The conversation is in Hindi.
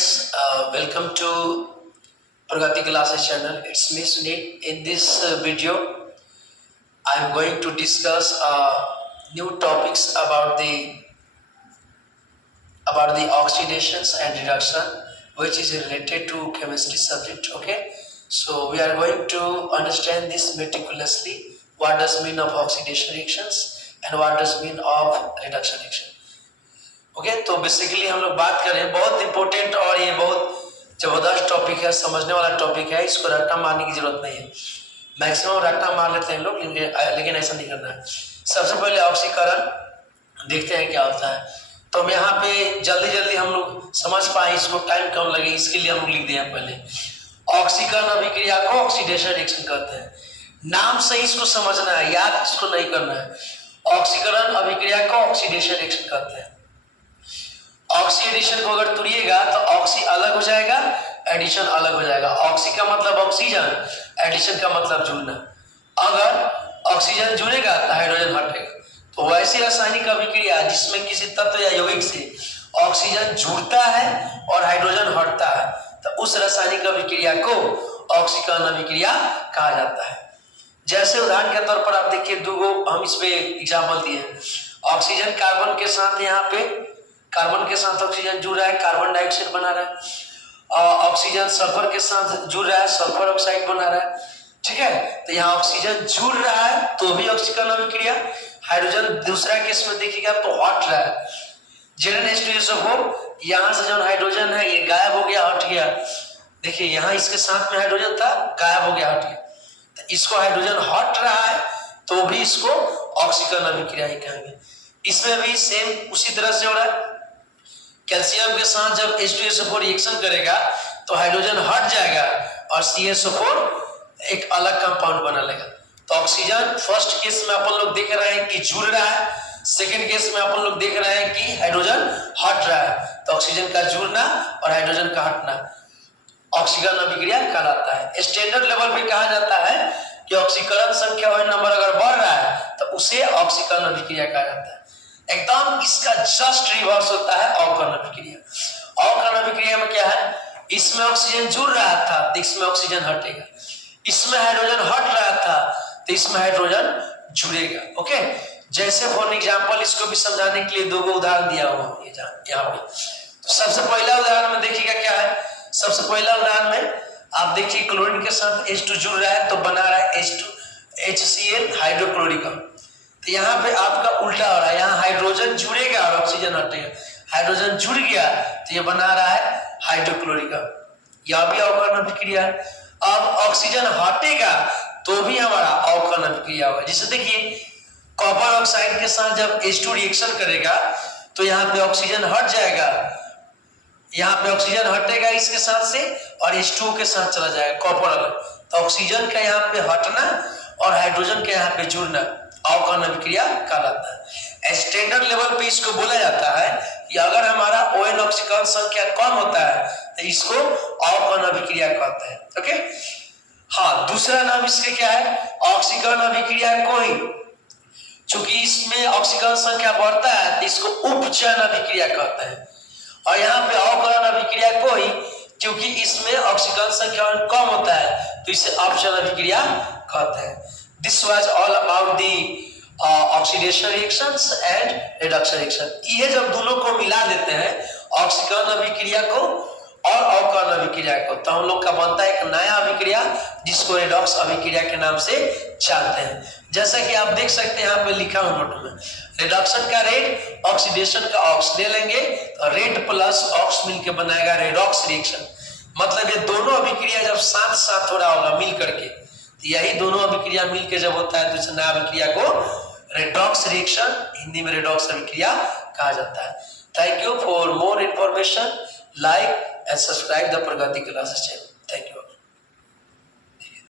friends, welcome to Pragati Classes channel. It's me Sunil. In this video, I'm going to discuss new topics about the oxidations and reduction, which is related to chemistry subject. Okay, so we are going to understand this meticulously. What does mean of oxidation reactions and what does mean of reduction reaction. Okay तो बेसिकली हम लोग बात करें बहुत इंपॉर्टेंट और ये बहुत जबरदस्त टॉपिक है, समझने वाला टॉपिक है। इसको रट्टा मारने की जरूरत नहीं है। मैक्सिमम रट्टा मार लेते हैं लोग, लेकिन ऐसा नहीं करना है। सबसे पहले ऑक्सीकरण देखते हैं क्या होता है। तो हम यहाँ पे जल्दी हम लोग समझ पाए, इसको टाइम कम लगे, इसके लिए हम लोग लिख दिया पहले। ऑक्सीकरण अभिक्रिया को ऑक्सीडेशन रिएक्शन कहते हैं। नाम से इसको समझना है, याद इसको नहीं करना है। ऑक्सीकरण अभिक्रिया को ऑक्सीडेशन रिएक्शन कहते हैं। ऑक्सीडेशन को अगर तुड़िएगा तो ऑक्सी अलग हो जाएगा, एडिशन अलग हो जाएगा। ऑक्सी का मतलब ऑक्सीजन, एडिशन का मतलब जुड़ना। अगर ऑक्सीजन जुड़ेगा तो हाइड्रोजन हटेगा। तो वैसी रासायनिक अभिक्रिया जिसमें किसी तत्व या यौगिक से ऑक्सीजन जुड़ता है और हाइड्रोजन हटता है, तो उस रासायनिक अभिक्रिया को ऑक्सीकरण अभिक्रिया कहा जाता है। जैसे उदाहरण के तौर पर आप देखिए, दो हम इस पे एग्जाम्पल दिए हैं। ऑक्सीजन कार्बन के साथ, यहाँ पे कार्बन के साथ ऑक्सीजन जुड़ रहा है, कार्बन डाइऑक्साइड बना रहा है। ऑक्सीजन सल्फर के साथ जुड़ रहा है, सल्फर ऑक्साइड बना रहा है। ठीक है, तो यहाँ ऑक्सीजन जुड़ रहा है तो भी ऑक्सीकरण अभिक्रिया। हाइड्रोजन दूसरा केस में देखिएगा तो हट रहा है। Zn2SO4, यहाँ से जो हाइड्रोजन है ये गायब हो गया, हट गया। देखिए यहाँ इसके साथ में हाइड्रोजन था, गायब हो गया, हट गया। तो इसको हाइड्रोजन हट रहा है तो भी इसको ऑक्सीकरण अभिक्रिया ही कहेंगे। इसमें भी सेम उसी तरह से हो रहा है। कैल्शियम के साथ जब H2SO4 रिएक्शन करेगा तो हाइड्रोजन हट जाएगा और CSO4 एक अलग कंपाउंड बना लेगा। तो ऑक्सीजन फर्स्ट केस में अपन लोग देख रहे हैं कि जुड़ रहा है, सेकंड केस में अपन लोग देख रहे हैं कि हाइड्रोजन हट रहा है। तो ऑक्सीजन का जुड़ना और हाइड्रोजन का हटना ऑक्सीकरण अभिक्रिया कहलाता है। स्टैंडर्ड लेवल पे कहा जाता है कि ऑक्सीकरण संख्या वह नंबर अगर बढ़ रहा है तो उसे ऑक्सीकरण अभिक्रिया कहा जाता है। एकदम इसका जस्ट रिवर्स होता है अवकरण अभिक्रिया। अवकरण अभिक्रिया में क्या है, इसमें ऑक्सीजन जुड़ रहा था तो इसमें ऑक्सीजन हटेगा, इसमें हाइड्रोजन हट रहा था तो इसमें हाइड्रोजन जुड़ेगा। ओके, जैसे फॉर एग्जांपल इसको भी समझाने के लिए दो उदाहरण दिया हुआ है यहाँ पे। तो सबसे पहला उदाहरण में देखिएगा क्या है। सबसे पहला उदाहरण में आप देखिए क्लोरीन के साथ H2 जुड़ रहा है तो बना रहा है H2HCl हाइड्रोक्लोरिक। तो यहाँ पे आपका उल्टा हो रहा है, यहाँ हाइड्रोजन जुड़ेगा और ऑक्सीजन हटेगा। हाइड्रोजन जुड़ गया तो ये बना रहा है हाइड्रोक्लोरिक। यह भी अवकरण अभिक्रिया है। अब ऑक्सीजन हटेगा तो भी हमारा अवकरण अभिक्रिया होगा। जैसे देखिए कॉपर ऑक्साइड के साथ जब H2 रिएक्शन करेगा तो यहाँ पे ऑक्सीजन हट जाएगा, यहाँ पे ऑक्सीजन हटेगा इसके साथ से और H2O के साथ चला जाएगा कॉपर अलग। तो ऑक्सीजन का यहाँ पे हटना और हाइड्रोजन के यहाँ पे जुड़ना अवकरण अभिक्रिया कहलाता है। स्टैंडर्ड लेवल पे इसको बोला जाता है कि अगर हमारा ON ऑक्सीकरण संख्या कम होता है तो इसको अवकरण अभिक्रिया कहते हैं। ओके, हाँ, दूसरा नाम इसके क्या है, ऑक्सीकरण अभिक्रिया कोई। चूंकि इसमें ऑक्सीकरण संख्या बढ़ता है तो इसको उपचयन अभिक्रिया कहते हैं। और यहाँ पे अवकरण अभिक्रिया कोई, क्योंकि इसमें ऑक्सीकरण संख्या कम होता है तो इसे अपचयन अभिक्रिया कहते हैं। This was all about the oxidation reactions and reduction reaction। ये जब दोनों को मिला देते हैं, ऑक्सीकरण अभिक्रिया को और अवकरण अभिक्रिया को, तो हम लोग का बनता है एक नया अभिक्रिया जिसको रेडॉक्स अभिक्रिया के नाम से जानते हैं। जैसा कि आप देख सकते हैं यहाँ पे लिखा हुआ नोट में, रिडक्शन का रेड, ऑक्सीडेशन का ऑक्स ले लेंगे तो रेड प्लस ऑक्स मिलके बनाएगा रेडॉक्स रिएक्शन। मतलब ये दोनों अभिक्रिया जब साथ साथ हो रहा होगा मिल करके, तो यही दोनों अभिक्रिया मिलके जब होता है तो इस नया अभिक्रिया को रेडॉक्स रिएक्शन, हिंदी में रेडॉक्स अभिक्रिया कहा जाता है। Thank you for more information, like and subscribe the Pragati classes channel.